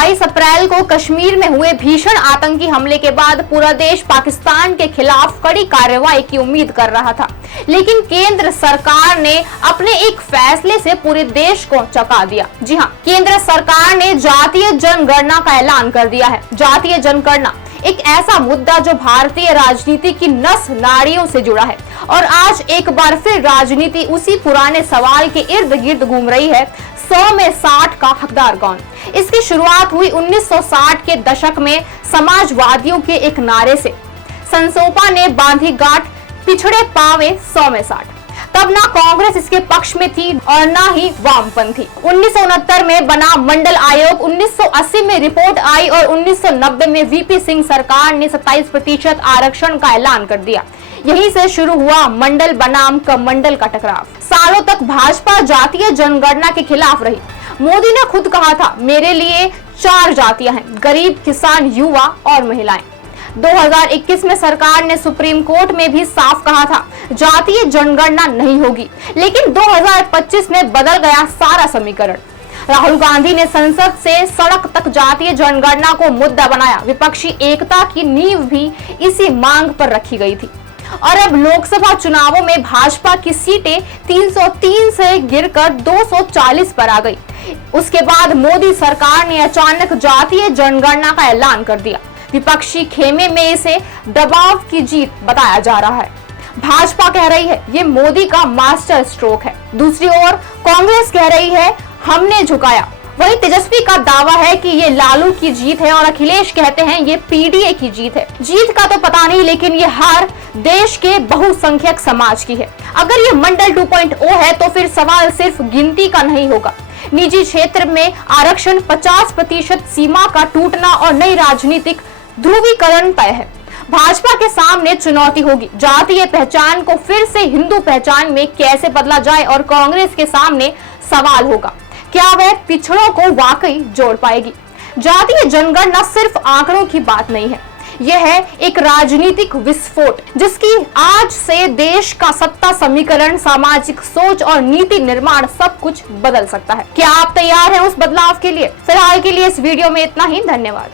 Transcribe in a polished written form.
22 अप्रैल को कश्मीर में हुए भीषण आतंकी हमले के बाद पूरा देश पाकिस्तान के खिलाफ कड़ी कार्रवाई की उम्मीद कर रहा था, लेकिन केंद्र सरकार ने अपने एक फैसले से पूरे देश को चौंका दिया। जी हां, केंद्र सरकार ने जातीय जनगणना का ऐलान कर दिया है। जातीय जनगणना एक ऐसा मुद्दा जो भारतीय राजनीति की नस नाड़ियों से जुड़ा है और आज एक बार फिर राजनीति उसी पुराने सवाल के इर्द गिर्द घूम रही है, 100 में 60 का हकदार कौन। इसकी शुरुआत हुई 1960 के दशक में समाजवादियों के एक नारे से। संसोपा ने बांधी गांठ, पिछड़े पावे 100 में 60। तब ना कांग्रेस इसके पक्ष में थी और ना ही वामपंथी। 1969 में बना मंडल आयोग, 1980 में रिपोर्ट आई और 1990 में वीपी सिंह सरकार ने 27% आरक्षण का ऐलान कर दिया। यहीं से शुरू हुआ मंडल बनाम कमंडल का टकराव। सालों तक भाजपा जातीय जनगणना के खिलाफ रही। मोदी ने खुद कहा था, मेरे लिए 4 जातियां हैं, गरीब, किसान, युवा और महिलाएं। 2021 में सरकार ने सुप्रीम कोर्ट में भी साफ कहा था, जातीय जनगणना नहीं होगी, लेकिन 2025 में बदल गया सारा समीकरण। राहुल गांधी ने संसद से सड़क तक जातीय जनगणना को मुद्दा बनाया। विपक्षी एकता की नींव भी इसी मांग पर रखी गई थी और अब लोकसभा चुनावों में भाजपा की सीटें 303 से गिरकर 240 पर आ गई। उसके बाद मोदी सरकार ने अचानक जातीय जनगणना का ऐलान कर दिया। विपक्षी खेमे में इसे दबाव की जीत बताया जा रहा है। भाजपा कह रही है ये मोदी का मास्टर स्ट्रोक है। दूसरी ओर कांग्रेस कह रही है हमने झुकाया। वही तेजस्वी का दावा है कि ये लालू की जीत है और अखिलेश कहते हैं ये पीडीए की जीत है। जीत का तो पता नहीं, लेकिन ये हार देश के बहुसंख्यक समाज की है। अगर ये मंडल 2.0 है तो फिर सवाल सिर्फ गिनती का नहीं होगा। निजी क्षेत्र में आरक्षण, 50% सीमा का टूटना और नई राजनीतिक ध्रुवीकरण तय है। भाजपा के सामने चुनौती होगी, जातीय पहचान को फिर से हिंदू पहचान में कैसे बदला जाए, और कांग्रेस के सामने सवाल होगा, क्या वह पिछड़ों को वाकई जोड़ पाएगी। जातीय जनगणना सिर्फ आंकड़ों की बात नहीं है, यह है एक राजनीतिक विस्फोट जिसकी आज से देश का सत्ता समीकरण, सामाजिक सोच और नीति निर्माण सब कुछ बदल सकता है। क्या आप तैयार हैं उस बदलाव के लिए? फिलहाल के लिए इस वीडियो में इतना ही। धन्यवाद।